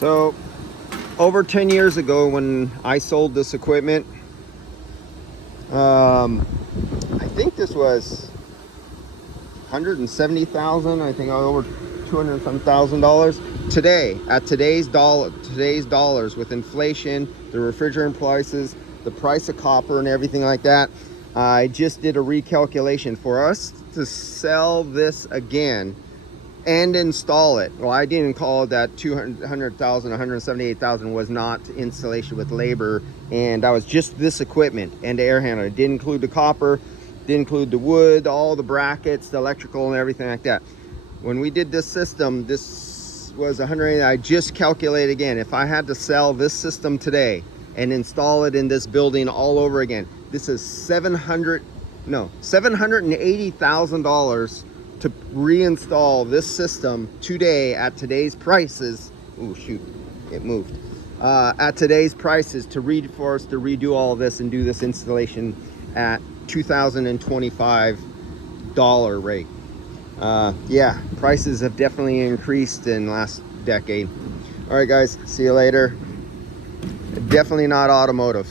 So over 10 years ago when I sold this equipment, I think this was 170,000. I think over 200 some thousand dollars. Today, at today's dollars, with inflation, the refrigerant prices, the price of copper and everything like that, I just did a recalculation for us to sell this again and install it. Well, I didn't call that 200,000, 178,000 was not installation with labor, and that was just this equipment and the air handler. It didn't include the copper, didn't include the wood, all the brackets, the electrical and everything like that. When we did this system, this was 180. I just calculated again, if I had to sell this system today and install it in this building all over again, this is $780,000 to reinstall this system today at today's prices. Oh shoot, it moved. At today's prices for us to redo all of this and do this installation at $2,025 rate. Yeah, prices have definitely increased in the last decade. All right guys, see you later. Definitely not automotive.